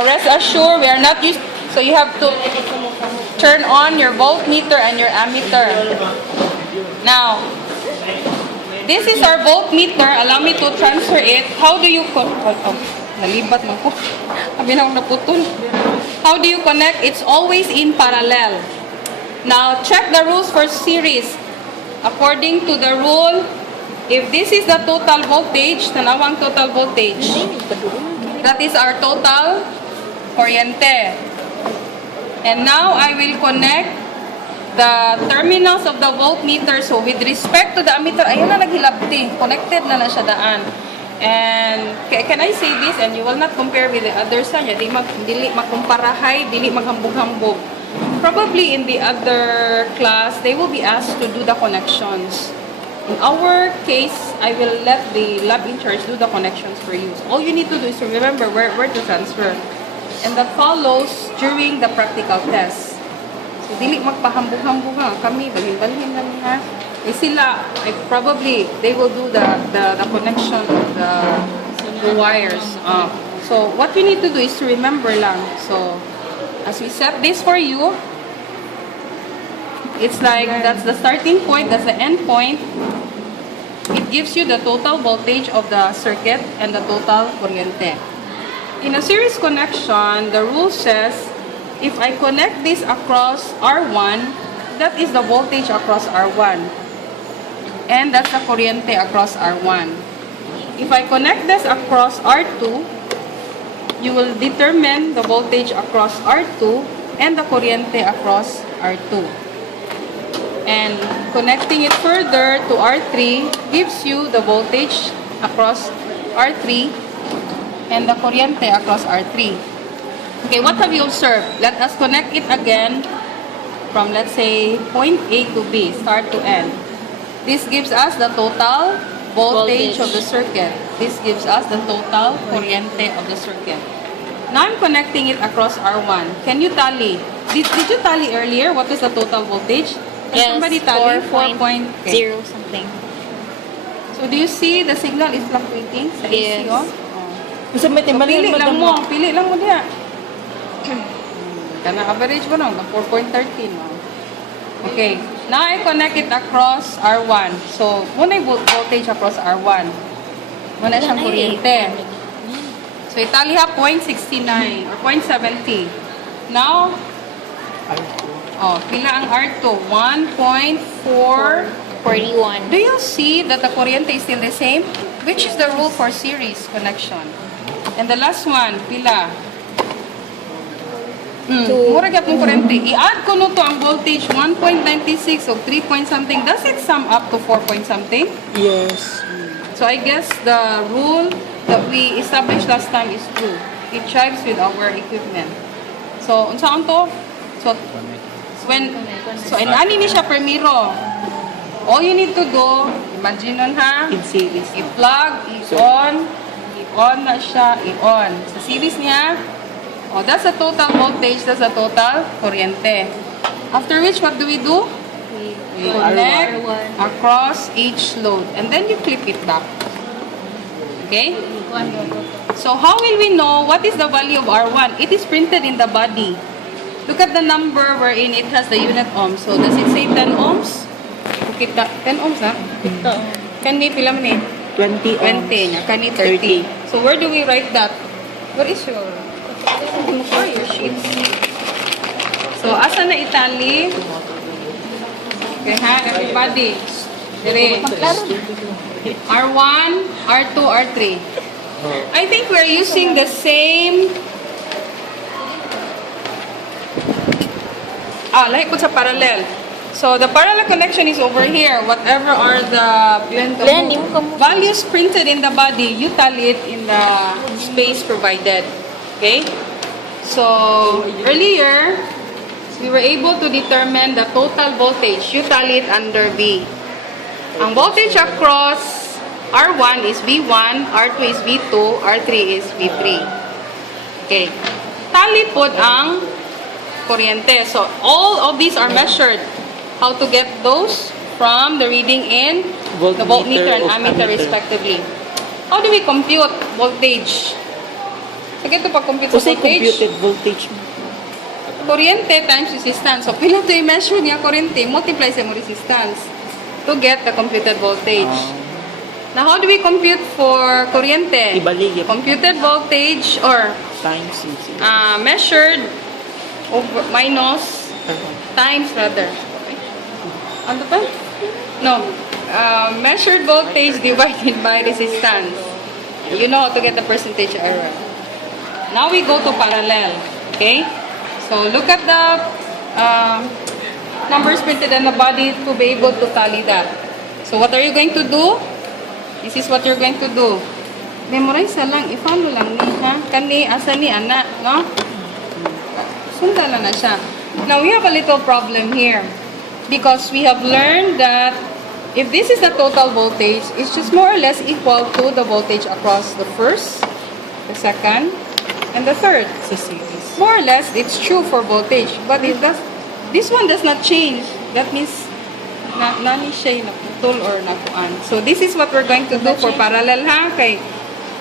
Rest assured, we are not used, so you have to turn on your voltmeter and your ammeter. Now, this is our voltmeter. Allow me to transfer it. How do you nalibat mo ko. Sabi na akong naputol. How do you connect? It's always in parallel. Now, check the rules for series. According to the rule, if this is the total voltage, tanawang total voltage, that is our total kuryente. And now, I will connect the terminals of the voltmeter. So, with respect to the ammeter, ayun na naghilabti. Connected na siya daan. And, can I say this? And you will not compare with the other side. Dili makumparahay, dili maghambog-hambog. Probably in the other class, they will be asked to do the connections. In our case, I will let the lab in charge do the connections for you. So all you need to do is to remember where to transfer. And that follows during the practical test. So, dili magpahambog-hambog ha. Kami, balhin-balhin lang ha. Eh sila, probably, they will do the connection of the wires. So, what you need to do is to remember lang. So, as we set this for you, it's like, that's the starting point, that's the end point. It gives you the total voltage of the circuit and the total kuryente. In a series connection, the rule says, if I connect this across R1, that is the voltage across R1. And that's the kuryente across R1. If I connect this across R2, you will determine the voltage across R2 and the kuryente across R2. And connecting it further to R3 gives you the voltage across R3 and the kuryente across R3. Okay, what have you observed? Let us connect it again from, let's say, point A to B, start to end. This gives us the total voltage of the circuit. This gives us the total kuryente of the circuit. Now I'm connecting it across R1. Can you tally? Did you tally earlier? What is the total voltage? Yes, somebody tally 4.0 okay. something. So do you see the signal is fluctuating sa AC? Yes. Oh? Kasi may timbali Pili lang mo. Pili lang mo diya. Kana average mo no, 4.13 no. Okay. Now I connect it across R1. So, muna yung voltage across R1. Muna siyang kuryente. So, itali ha 0.69 or 0.70. Now, pila ang R2? 1.441. Do you see that the kuryente is still the same? Which is the rule for series connection? And the last one, pila? Mura gyud mong kuryente. I-add ko no to ang voltage 1.96 o 3 point something. Does it sum up to 4 point something? Yes. So I guess the rule that we established last time is true. It chives with our equipment. So, unsaon to? So, ani ni siya per miro. All you need to do, imagine nun ha, In series. i-plug, i-on na siya, i-on. Sa series niya, that's the total voltage, that's the total kuryente. After which, what do? We connect across each load. And then you clip it back. Okay? So, how will we know what is the value of R1? It is printed in the body. Look at the number wherein it has the unit ohms. So, does it say 10 ohms? Okay, 10 ohms ha? Ito. Can we pila man eh? 20 ohms. 20 niya. Kani 30. So, where do we write that? Where is your sheets? So, asa na itali? Okay ha, everybody. Dire. R1, R2, R3. I think we're using the same like po sa parallel. So, the parallel connection is over here. Whatever are the values printed in the body, you tally it in the space provided. Okay? So, earlier, we were able to determine the total voltage. You tally it under V. Ang voltage across R1 is V1, R2 is V2, R3 is V3. Okay. Tally po ang kuryente. So, all of these are measured. How to get those? From the reading in the voltmeter and ammeter respectively. How do we compute voltage? So, ito pag-compute sa Usay voltage. computed voltage. Kuryente times resistance. So, pila ito i-measure niya kuryente, multiply sa mo resistance to get the computed voltage. Now, how do we compute for kuryente? Ibaligya. Computed voltage or Times CC. measured over minus times rather. Ano pa? No. Measured voltage divided by resistance. You know how to get the percentage error. Now we go to parallel. Okay? So look at the numbers printed on the body to be able to tally that. So what are you going to do? This is what you're going to do. Memorize na lang. I-follow lang ni. Ha? Kani, asa ni, ana. No? Sundan na siya. Now we have a little problem here. Because we have learned that if this is the total voltage, it's just more or less equal to the voltage across the first, the second, and the third. Sa series. More or less, it's true for voltage. But it does, this one does not change. That means, nani siya naputol or nakuan. So this is what we're going to do for parallel ha. Kay,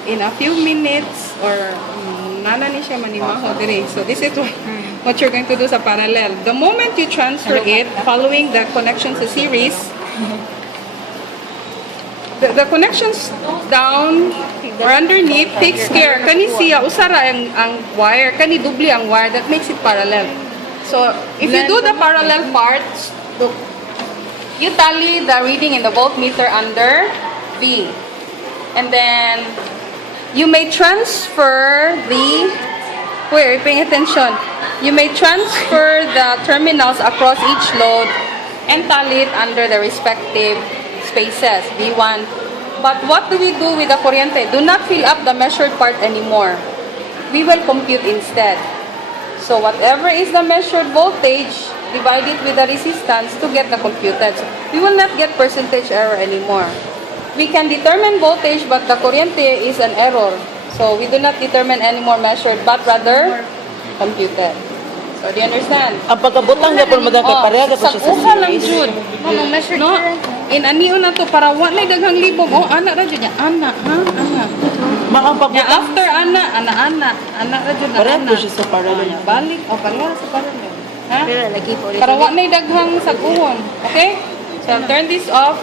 in a few minutes, or nanani siya manimaho dire. So this is what you're going to do sa parallel. The moment you transfer it, following the connections sa series, the connections down or underneath takes care. Kani siya, usara ang wire. Kani dubli ang wire. That makes it parallel. So, if you do the parallel parts, look, you tally the reading in the voltmeter under V. And then, you may transfer the, wait, paying attention. You may transfer the terminals across each load and tally it under the respective spaces, V1. But what do we do with the kuryente? Do not fill up the measured part anymore. We will compute instead. So whatever is the measured voltage, divide it with the resistance to get the computed. So we will not get percentage error anymore. We can determine voltage, but the kuryente is an error. So we do not determine any more measured, but rather computed. So do you understand? Ang pagkabutang gapon mo kay pareha gapon siya sa usa lang series. jud. Mama, measured No. current. In aniun na to para wa nay daghang libog. Oh, ana ra jud niya. Ana, ha? Ana. Mga Ya pagkabutang after ana ra jud na. pareha ana. po siya sa parallel. Balik o pareha sa parallel. Ha? Pero lagi po ulit. Para wa nay daghang saguhon. Okay? So I'll turn this off.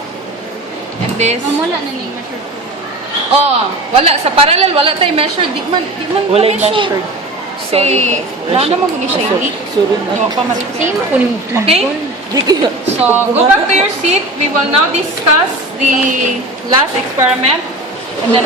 And this. Wala na ning measured current. Oh, wala sa parallel wala tay measure di man Wala measure. measured. Si wala naman ko ni siya hindi. Sorry na. No, pamalit. Same po ni Okay? Di kaya. So, go back to your seat. We will now discuss the last experiment. And then